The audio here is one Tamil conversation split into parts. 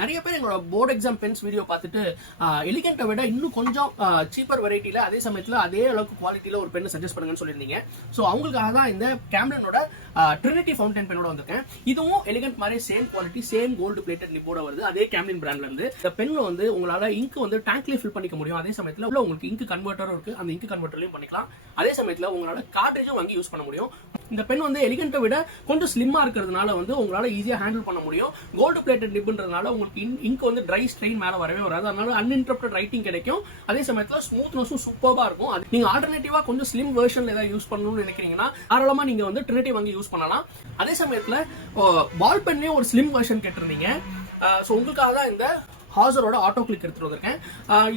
நிறைய பேர் எங்களோட போர்டு எக்ஸாம் பென்ஸ் வீடியோ பார்த்துட்டு எலிகென்ட்டை விட இன்னும் கொஞ்சம் சீப்பர் வெரைட்டியில் அதே சமயத்தில் அதே அளவுக்கு குவாலிட்டியில் ஒரு பென் சஜஸ்ட் பண்ணுங்கன்னு சொல்லியிருந்தீங்க. ஸோ அவங்களுக்காக தான் இந்த கேம்லினோட ட்ரினிட்டி ஃபவுண்டைன் பென்னோட வந்திருக்கேன். இதுவும் எலிகென்ட் மாதிரி same quality same gold plated நிப்போட வருது. அதே கேம்லின் பிராண்ட்ல இருந்து இந்த பென்ல வந்து உங்களால இங்க் வந்து டேங்க்லேயே ஃபில் பண்ணிக்க முடியும். அதே சமயத்தில் உள்ள உங்களுக்கு இங்க் கன்வெர்ட்டரும் இருக்கு. அந்த இங்க் கன்வெர்ட்டர்லையும் பண்ணிக்கலாம். அதே சமயத்தில் உங்களால கார்ட்ரேஜும் வாங்கி யூஸ் பண்ண முடியும். இந்த பென் வந்து எலிகென்ட்டை விட கொஞ்சம் ஸ்லிம்மா இருக்கிறதுனால வந்து உங்களால ஈஸியா ஹேண்டில் பண்ண முடியும். கோல்டு பிளேட்டட் நிப்ன்றதுனால உங்களுக்கு இங்க் வந்து ட்ரை ஸ்ட்ரெயின் மேல வரவே வராது. அதனால அன்இன்டரப்டட் ரைட்டிங் கிடைக்கும். அதே சமயத்துல ஸ்மூத்னஸும் சூப்பரா இருக்கும். நீங்க ஆல்டர்னேட்டிவா கொஞ்சம் ஸ்லிம் வெர்ஷன்ல ஏதாவது யூஸ் பண்ணணும்னு நினைக்கிறீங்கன்னா தாராளமா நீங்க வந்து ட்ரினிட்டி வாங்கி யூஸ் பண்ணலாம். அதே சமயத்துல பால் பென்லயே ஒரு ஸ்லிம் வெர்ஷன் கேட்டிருந்தீங்க. ஸோ உங்களுக்காக தான் இந்த ஹாசரோட ஆட்டோ கிளிக் எடுத்துட்டு வந்திருக்கேன்.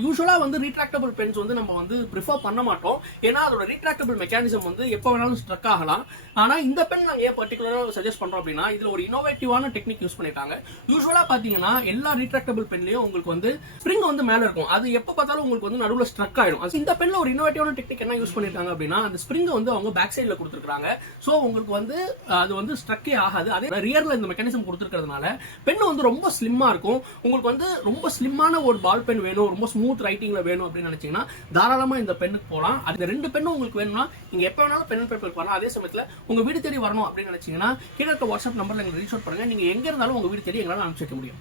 யூஸ்வலா வந்து ரீட்ராக்டபிள் பென்ஸ் வந்து நம்ம வந்து ப்ரிஃபர் பண்ண மாட்டோம். ஏன்னா அதோட ரீட்ராக்டபிள் மெக்கானிசம் வந்து எப்போ வேணாலும் ஸ்ட்ரக் ஆகலாம். ஆனா இந்த பென் நாங்கள் ஏன் பர்டிகுலரா சஜஸ்ட் பண்றோம் அப்படின்னா இதுல ஒரு இன்னோவேட்டிவான டெக்னிக் யூஸ் பண்ணிட்டாங்க. யூஸ்வலா பாத்தீங்கன்னா எல்லா ரீட்ராக்டபிள் பென்லயும் உங்களுக்கு வந்து ஸ்ப்ரிங் வந்து மேல இருக்கும். அது எப்போ பார்த்தாலும் உங்களுக்கு வந்து நடுவில் ஸ்ட்ரக் ஆயிடும். இந்த பென்ல ஒரு இன்னோவேட்டிவான டெக்னிக் என்ன யூஸ் பண்ணிருக்காங்க அப்படின்னா அந்த ஸ்ப்ரிங் வந்து அவங்க பேக் சைட்ல கொடுத்துருக்காங்க. ஸோ உங்களுக்கு வந்து அது வந்து ஸ்ட்ரக்கே ஆகாது. அதே ரியர்ல இந்த மெக்கானிசம் கொடுத்துருக்கிறதுனால பென் வந்து ரொம்ப ஸ்லிம்மா இருக்கும். உங்களுக்கு வந்து ரொம்ப ஸ்லிம்மான ஒரு பால் பென் வேணும், ரொம்ப ஸ்மூத் ரைட்டிங்ல வேணும் அப்படின்னு நினைச்சீங்கன்னா தாராளமா இந்த பென்னுக்கு போகலாம். அந்த ரெண்டு பென்னும் உங்களுக்கு வேணும்னா நீங்க எப்ப வேணாலும் பென் பேப்பர் பண்ணலாம். அதே சமயத்துல உங்க வீடு தேடி வரணும் அப்படின்னு நினைச்சீங்கன்னா கீழே இருக்க வாட்ஸ்அப் நம்பர்ல எங்களுக்கு ரீச் அவுட் பண்ணுங்க. நீங்க எங்க இருந்தாலும் உங்க வீடு தேடி எங்களால அனுப்பிச்சு வைக்க முடியும்.